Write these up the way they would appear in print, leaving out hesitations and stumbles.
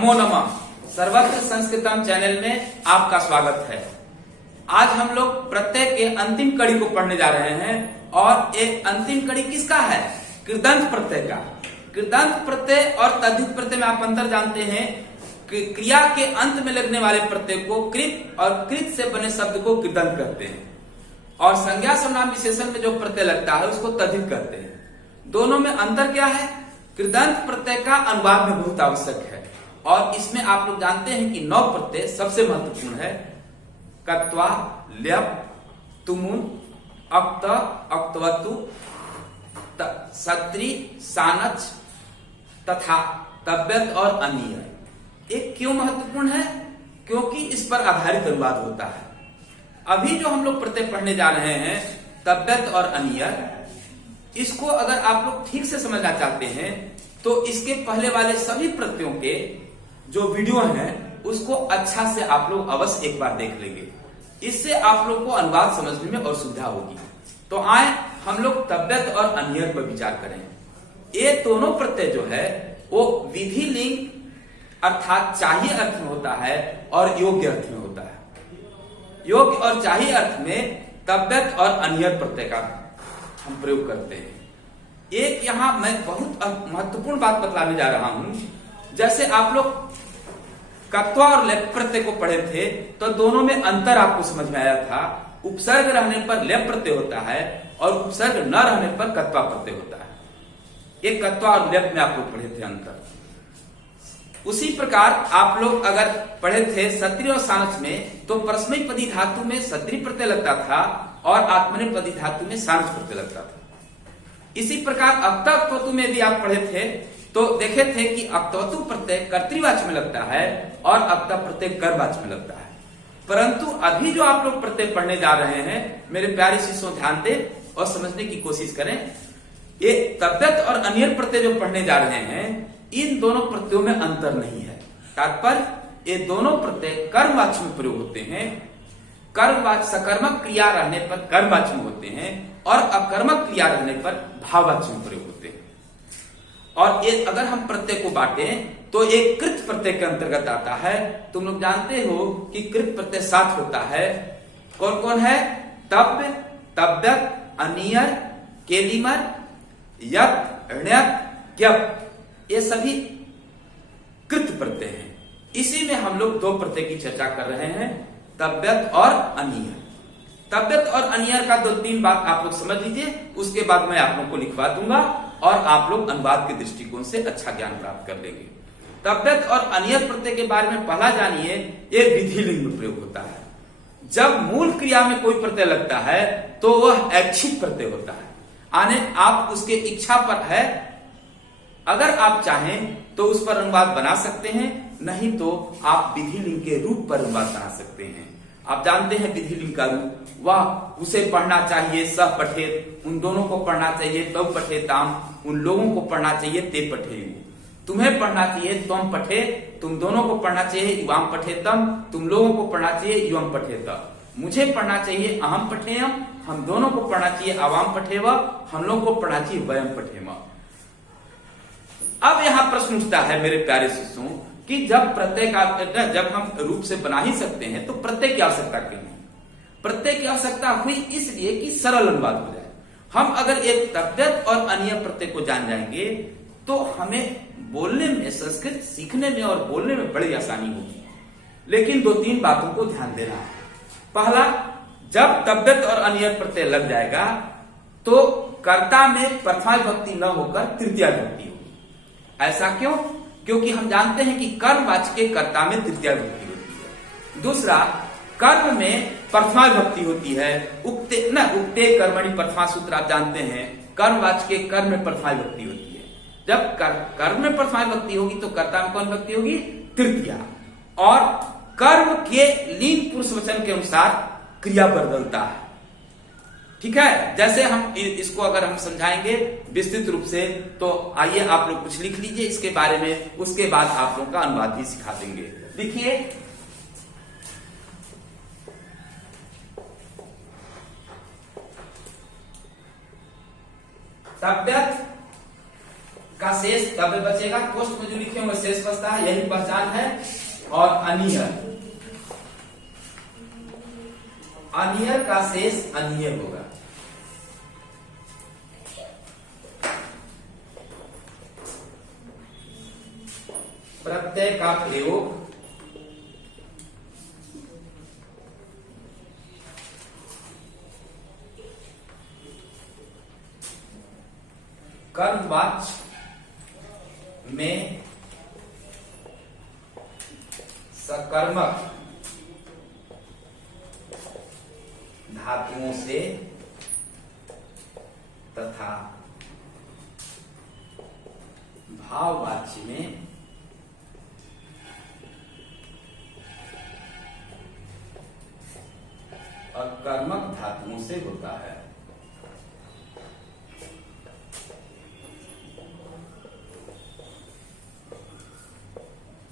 नमो नमः। सर्वत्र संस्कृतम चैनल में आपका स्वागत है। आज हम लोग प्रत्यय के अंतिम कड़ी को पढ़ने जा रहे हैं और एक अंतिम कड़ी किसका है? कृदंत प्रत्यय का। कृदंत प्रत्यय और तद्धित प्रत्यय में आप अंतर जानते हैं। क्रिया के अंत में लगने वाले प्रत्यय को कृत और कृत से बने शब्द को कृदंत कहते हैं और संज्ञा सर्वनाम विशेषण में जो प्रत्यय लगता है उसको तद्धित कहते हैं। दोनों में अंतर क्या है? कृदंत प्रत्यय का अनुवाद में बहुत आवश्यक है और इसमें आप लोग जानते हैं कि 9 प्रत्यय सबसे महत्वपूर्ण है। कत्वा, ल्यप, तुमुन, अक्त, अक्तवतु, सत्री, सानच तथा तव्यत और अनीय। एक क्यों महत्वपूर्ण है? क्योंकि इस पर आधारित अनुवाद होता है। अभी जो हम लोग प्रत्यय पढ़ने जा रहे हैं तव्यत और अनीय, इसको अगर आप लोग ठीक से समझना चाहते हैं तो इसके पहले वाले सभी प्रत्ययों के जो वीडियो हैं उसको अच्छा से आप लोग अवश्य एक बार देख लेंगे। इससे आप लोग को अनुवाद समझने में और सुविधा होगी। तो आए हम लोग तव्यत और अनीय पर विचार करें। ये दोनों प्रत्यय जो है वो विधि लिंग अर्थात चाहिए अर्थ में होता है और योग्य अर्थ में होता है। योग्य और चाहिए अर्थ में तव्यत और अनीय प्रत्यय का हम प्रयोग करते हैं। एक यहां मैं बहुत महत्वपूर्ण बात बतलाने जा रहा हूं। जैसे आप लोग कत्वा और लेप प्रत्यय को पढ़े थे तो दोनों में अंतर आपको समझ में आया था। उपसर्ग रहने पर लेप प्रत्यय होता है और उपसर्ग न रहने पर कत्वा प्रत्यय होता है। ये कत्वा और लेप में आप लोग पढ़े थे अंतर। उसी प्रकार आप लोग अगर पढ़े थे सत्री और सानच में तो परस्मैपदी धातु में सत्री प्रत्यय लगता था और आत्मनेपदी धातु में सानच प्रत्यय लगता था। इसी प्रकार अक्तवतु में यदि आप पढ़े थे तो देखे थे कि अक्तवतु प्रत्यय कर्तृवाच्य में लगता है और अक्त प्रत्यय कर्मवाच्य में लगता है। परंतु अभी जो आप लोग प्रत्यय पढ़ने जा रहे हैं मेरे प्यारे शिष्यों ध्यान दें और समझने की कोशिश करें। ये तव्यत और अनीय प्रत्यय जो पढ़ने जा रहे हैं इन दोनों प्रत्ययों में अंतर नहीं है। तात्पर्य ये दोनों प्रत्यय कर्मवाच्य में प्रयोग होते हैं। कर्मवाच्य सकर्मक क्रिया रहने पर कर्मवाच्य में होते हैं और अकर्मक क्रिया रहने पर भाववाच्य में प्रयोग होते हैं। और ये अगर हम प्रत्यय को बांटें तो एक कृत प्रत्यय के अंतर्गत आता है। तुम लोग जानते हो कि कृत प्रत्यय 7 होता है। कौन कौन है? तव्य, तव्यत, अनीय, केलिमर, यत्, ण्यत्, ज्ञप्। ये सभी कृत प्रत्यय हैं। इसी में हम लोग 2 प्रत्यय की चर्चा कर रहे हैं, तव्यत और अनीय। तव्यत और अनीय का 2-3 बात आप लोग समझ लीजिए, उसके बाद मैं आप लोग को लिखवा दूंगा और आप लोग अनुवाद के दृष्टिकोण से अच्छा ज्ञान प्राप्त कर लेंगे। तव्यत और अनीय प्रत्यय के बारे में पहला जानिए। ये विधि लिंग में प्रयोग होता है। जब मूल क्रिया में कोई प्रत्यय लगता है तो वह ऐच्छिक प्रत्यय होता है। आने आप उसके इच्छा पर है, अगर आप चाहें तो उस पर अनुवाद बना सकते हैं, नहीं तो आप विधि लिंग के रूप पर अनुवाद बना सकते हैं। आप जानते हैं विधि लिंग का रूप, वह उसे पढ़ना चाहिए सह पठेत, उन दोनों को पढ़ना चाहिए तव पठेताम, उन लोगों को पढ़ना चाहिए ते पठेयु, तुम्हें पढ़ना चाहिए त्वम पठे, तुम दोनों को पढ़ना चाहिए युवाम पठेतम, तुम लोगों को पढ़ना चाहिए युवम पठेत, मुझे पढ़ना चाहिए अहम पठेयम, हम दोनों को पढ़ना चाहिए अवाम पठेव, हम लोगों को पढ़ना चाहिए वयम पठेम। अब यहां प्रश्न उठता है मेरे प्यारे शिष्यों कि जब प्रत्यय का जब हम रूप से बना ही सकते हैं तो प्रत्यय की आवश्यकता क्यों नहीं? प्रत्यय की आवश्यकता हुई इसलिए कि सरल अनुवाद हो जाए। हम अगर एक तव्यत और अनीय प्रत्यय को जान जाएंगे तो हमें बोलने में, संस्कृत सीखने में और बोलने में बड़ी आसानी होगी। लेकिन 2-3 बातों को ध्यान देना है। पहला, जब तव्यत और अनीय प्रत्यय लग जाएगा तो कर्ता में प्रथमा विभक्ति न होकर तृतीया विभक्ति होगी। ऐसा क्यों? क्योंकि हम जानते हैं कि कर्मवाच्य के कर्ता में तृतीया विभक्ति होती है। दूसरा, कर्म में प्रथमा विभक्ति होती है। उक्ते कर्मणि प्रथमा सूत्र आप जानते हैं। कर्मवाच्य के कर्म में प्रथमा विभक्ति होती है। जब कर्म में प्रथमा विभक्ति होगी तो कर्ता में कौन विभक्ति होगी? तृतीया। और कर्म के लिंग पुरुष वचन के अनुसार क्रिया बदलता है। ठीक है, जैसे हम इसको अगर हम समझाएंगे विस्तृत रूप से तो आइए आप लोग कुछ लिख लीजिए इसके बारे में, उसके बाद आप लोग का अनुवाद भी सिखा देंगे। लिखिए, तव्यत का शेष तब बचेगा, कोष्ठ में जो लिखे हुए शेष बचता है, यही पहचान है। और अनियर, अनियर का शेष अनियर होगा। प्रत्यय का प्रयोग कर्मवाच्य में सकर्मक धातुओं से तथा भाववाच्य में अकर्मक धातुओं से होता है।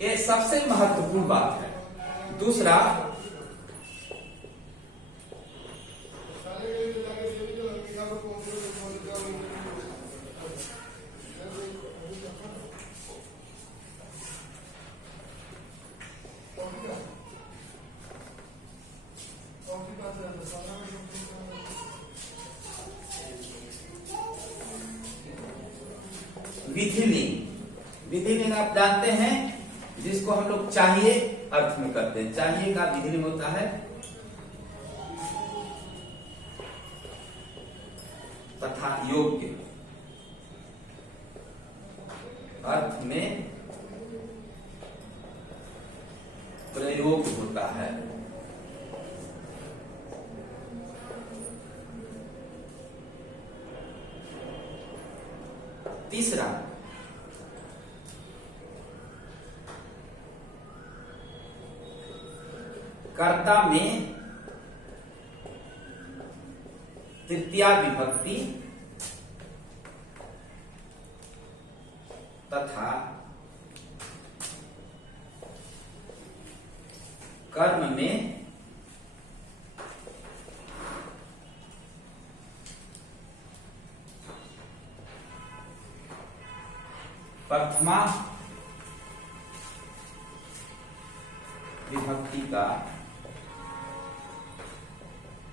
ये सबसे महत्वपूर्ण बात है। दूसरा, विधिलिंग। विधिलिंग आप जानते हैं, जिसको हम लोग चाहिए अर्थ में करते हैं। चाहिए का विधिलिंग होता है तथा योग्य अर्थ में प्रयोग होता है। तीसरा, कर्ता में तृतीया विभक्ति तथा कर्म में प्रथमा विभक्ति का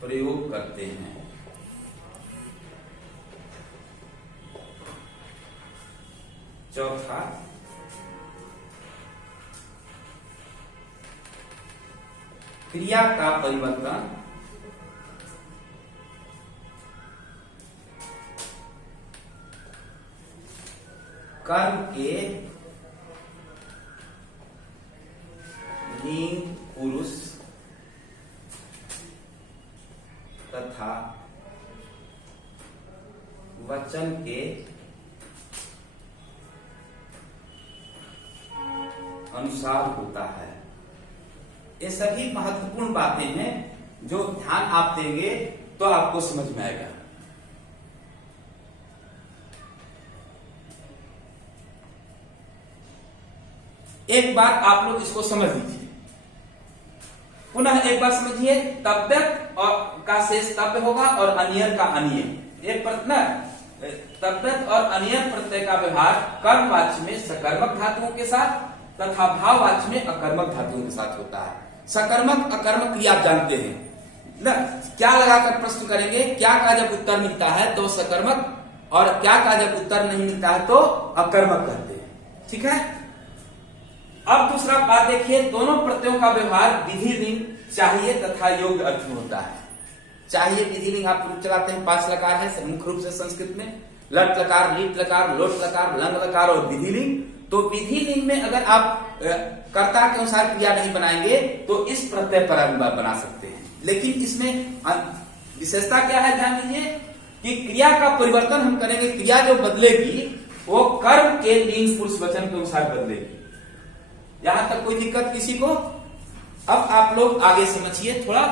प्रयोग करते हैं। चौथा, क्रिया का परिवर्तन कर्म के लिंग पुरुष तथा वचन के अनुसार होता है। ये सभी महत्वपूर्ण बातें हैं जो ध्यान आप देंगे तो आपको समझ में आएगा। एक बार आप लोग इसको समझ लीजिए, पुनः एक बार समझिए। तब्यत और का शेष तब्य होगा और अनियर का अनियर। एक प्रत्यय तब्यत और अनियर प्रत्यय का व्यवहार कर्मवाच्य में सकर्मक धातुओं के साथ तथा भाववाच्य में अकर्मक धातुओं के साथ होता है। सकर्मक अकर्मक क्रिया आप जानते हैं ना, क्या लगाकर प्रश्न करेंगे, क्या का जब उत्तर मिलता है तो सकर्मक और क्या का जब उत्तर नहीं मिलता है तो अकर्मक कहते हैं। ठीक है। अब दूसरा बात देखिए, दोनों प्रत्ययों का व्यवहार विधि लिंग चाहिए तथा योग्य अर्थ में होता है। चाहिए विधि लिंग आप रूप चलाते हैं, 5 लकार है मुख्य रूप से संस्कृत में, लट लकार, लीट लकार, लोट लकार, लंग लकार और विधि लिंग। तो विधि लिंग में अगर आप कर्ता के अनुसार क्रिया नहीं बनाएंगे तो इस प्रत्यय पर बना सकते हैं, लेकिन इसमें विशेषता क्या है ध्यान दीजिए कि क्रिया का परिवर्तन हम करेंगे, क्रिया जो बदलेगी वो कर्म के लिंग पुरुष वचन के अनुसार बदलेगी। यहां तक कोई दिक्कत किसी को? अब आप लोग आगे समझिए थोड़ा।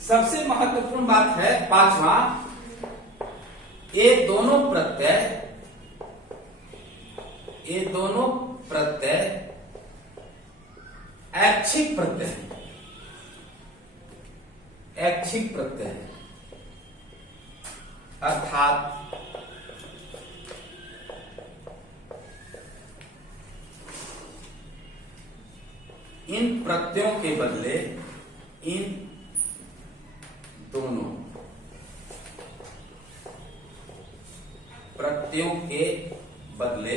सबसे महत्वपूर्ण बात है 5वां, ये दोनों प्रत्यय ऐच्छिक प्रत्यय है, ऐच्छिक प्रत्यय है, अर्थात इन प्रत्ययों के बदले इन दोनों प्रत्ययों के बदले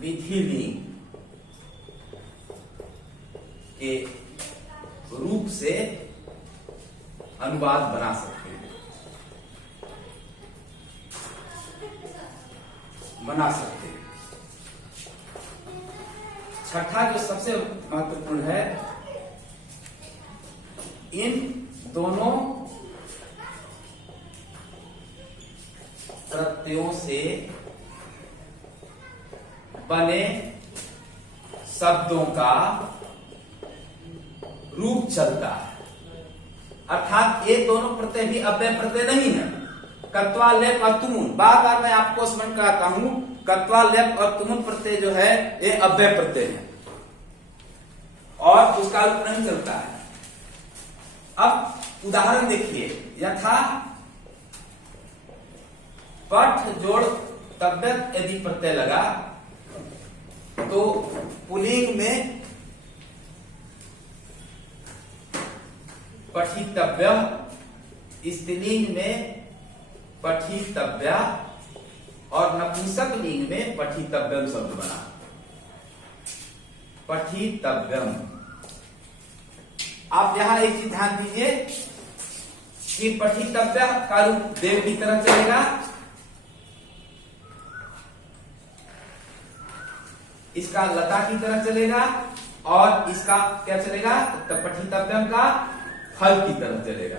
विधिलिंग के रूप से अनुवाद बना सकते हैं, बना सकते हैं। छठा जो सबसे महत्वपूर्ण है, इन दोनों प्रत्ययों से बने शब्दों का रूप चलता है, अर्थात ये दोनों प्रत्यय भी अव्यय प्रत्यय नहीं है। कत्वा लेप और तुमुन, बार बार मैं आपको स्मरण कराता हूं, कत्वा लेप और तुमुन प्रत्यय जो है ये अव्यय प्रत्यय है और उसका रूप नहीं चलता है। अब उदाहरण देखिए, यथा पठ जोड़ तब्यत यदि प्रत्यय लगा तो पुल्लिंग में पठितव्य, स्त्रीलिंग में पठितव्या और नपुंसक लिंग में पठितव्यम शब्द बना। पठितव्यम। आप यहां एक चीज ध्यान दीजिए कि पठितव्य का रूप देव की तरह चलेगा, इसका लता की तरह चलेगा और इसका क्या चलेगा, पठितव्यम का फल की तरह चलेगा।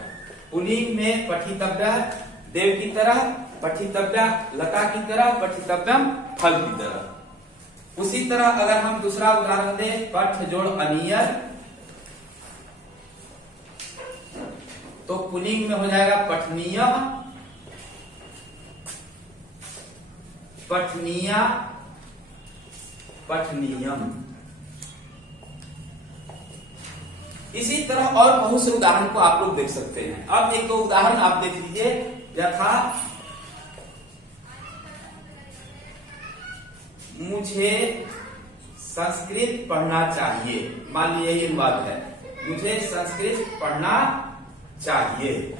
पुल्लिंग में पठितव्य देव की तरह, पठितव्या लता की तरह, पठितव्यम फल की तरह। उसी तरह अगर हम दूसरा उदाहरण दें, पठ जोड़ अनियर, तो पुल्लिंग में हो जाएगा पठनीय, पठनीया, पठनीयम। इसी तरह और बहुत से उदाहरण को आप लोग देख सकते हैं। अब एक दो उदाहरण आप देख लीजिए, यथा मुझे संस्कृत पढ़ना चाहिए, मान लीजिए ये बात है, मुझे संस्कृत पढ़ना चाहिए।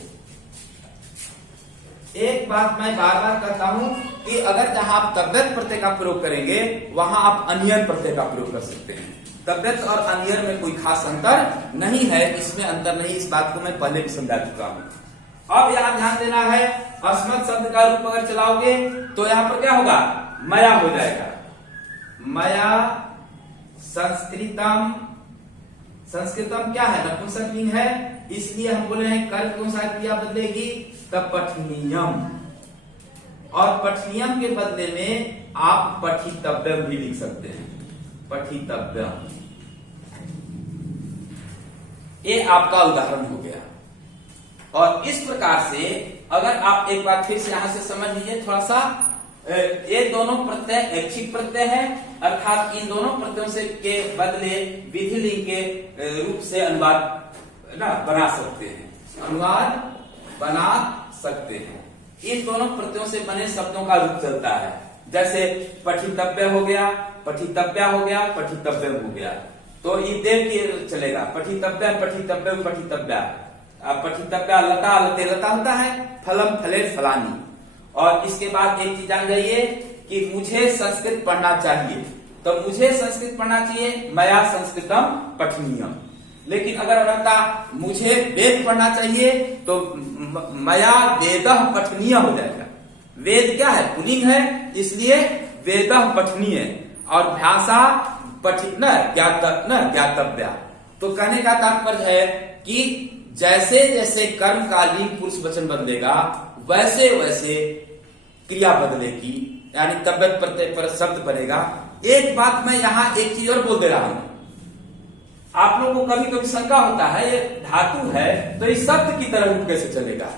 एक बात मैं बार बार कहता हूं कि अगर जहां आप तब्यत प्रत्यय का प्रयोग करेंगे वहां आप अनियर प्रत्यय का प्रयोग कर सकते हैं। तब्यत और अनियर में कोई खास अंतर नहीं है, इसमें अंतर नहीं, इस बात को मैं पहले भी समझा चुका हूं। अब यहां ध्यान देना है, अस्मत् शब्द का रूप अगर चलाओगे तो यहां पर क्या होगा, मया हो जाएगा। मया संस्कृतम, संस्कृतम क्या है, नपुंसक लिंग है, इसलिए हम बोले हैं कर्म के अनुसार क्रिया बदलेगी, तब पठनीयम। और पठनीयम के बदले में आप पठितव्यम भी लिख सकते हैं, पठितव्यम। ये आपका उदाहरण हो गया। और इस प्रकार से अगर आप एक बार फिर से यहां से समझ लीजिए थोड़ा सा, ये दोनों प्रत्यय ऐच्छिक प्रत्यय है, अर्थात इन दोनों प्रत्ययों से के बदले विधिलिंग के रूप से अनुवाद ना बना सकते हैं, अनुवाद बना सकते हैं। इन दोनों प्रत्ययों से बने शब्दों का रूप चलता है, जैसे पठितव्य हो गया, पठितव्या हो गया, पठितव्यम हो गया, तो ये देव के चलेगा, पठितव्य, पठितव्यम, पठितव्या। पठितव्या लता, लते लता होता है, फलम फले फलानी। और इसके बाद एक चीज जान जाइए कि मुझे संस्कृत पढ़ना चाहिए, तो मुझे संस्कृत पढ़ना चाहिए, मया संस्कृतम पठनीयम। लेकिन अगर रहता मुझे वेद पढ़ना चाहिए तो मया वेदः पठनीय हो जाएगा। वेद क्या है, पुल्लिंग है, इसलिए वेदः पठनीय, और भाषा पठित न ज्ञातव्या। तो कहने का तात्पर्य है कि जैसे जैसे कर्म का लिंग पुरुष वचन बदलेगा वैसे वैसे क्रिया बदलेगी, यानी तब्यत प्रत्यय पर शब्द बनेगा। एक बात मैं यहां एक चीज और बोल दे रहा हूं, आप लोगों को कभी कभी शंका होता है ये धातु है तो इस शब्द की तरह रूप कैसे चलेगा।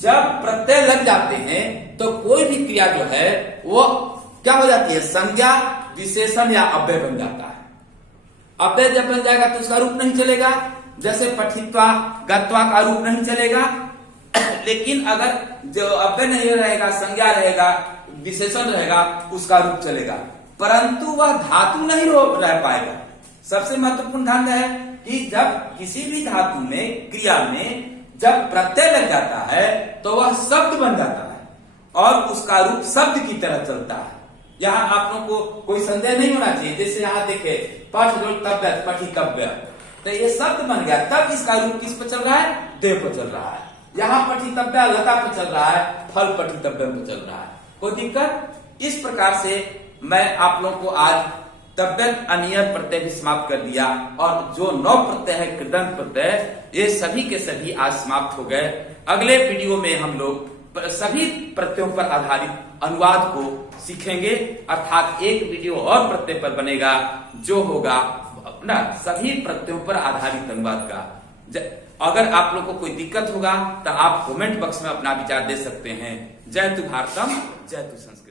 जब प्रत्यय लग जाते हैं तो कोई भी क्रिया जो है वो क्या हो जाती है, संज्ञा विशेषण या अव्यय बन जाता है। अव्यय जब बन जाएगा तो उसका रूप नहीं चलेगा, जैसे पठित्वा गत्वा का रूप नहीं चलेगा। लेकिन अगर जो अव्यय नहीं रहेगा, संज्ञा रहेगा, विशेषण रहेगा, उसका रूप चलेगा, परंतु वह धातु नहीं रह पाएगा। सबसे महत्वपूर्ण ध्यान है कि जब किसी भी धातु में, क्रिया में जब प्रत्यय लग जाता है तो वह शब्द बन जाता है और उसका रूप शब्द की तरह चलता है। यहाँ आप लोगों को कोई संदेह नहीं होना चाहिए। जैसे यहाँ देखे पठितव्य, पठितव्य, तो ये शब्द बन गया, तब इसका रूप किस पर चल रहा है, देव पर चल रहा है। यहाँ पठितव्य लता पर चल रहा है, फल पठितव्य पर चल रहा है। कोई दिक्कत? इस प्रकार से मैं आप लोगों को आज तव्यत अनियत प्रत्यय भी समाप्त कर दिया, और जो 9 प्रत्यय है कृदंत प्रत्यय, ये सभी के सभी आज समाप्त हो गए। अगले वीडियो में हम लोग सभी प्रत्ययों पर आधारित अनुवाद को सीखेंगे, अर्थात एक वीडियो और प्रत्यय पर बनेगा जो होगा अपना सभी प्रत्ययों पर आधारित अनुवाद का। अगर आप लोग को कोई दिक्कत होगा तो आप कमेंट बॉक्स में अपना विचार दे सकते हैं। जय तु भारतम, जय तु संस्कृत।